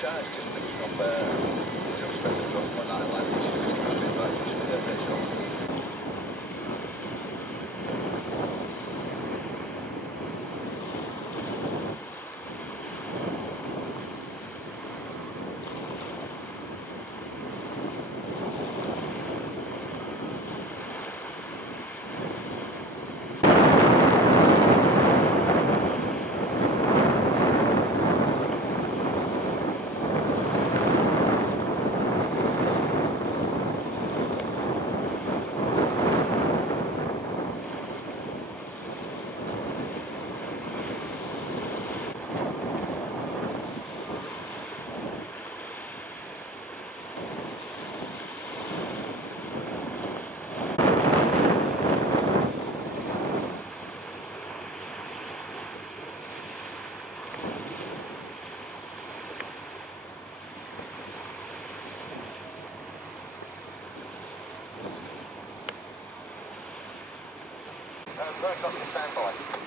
Shannon's just picking up job specials off my night line. She's just coming back just with her bits on. Very got to stand by.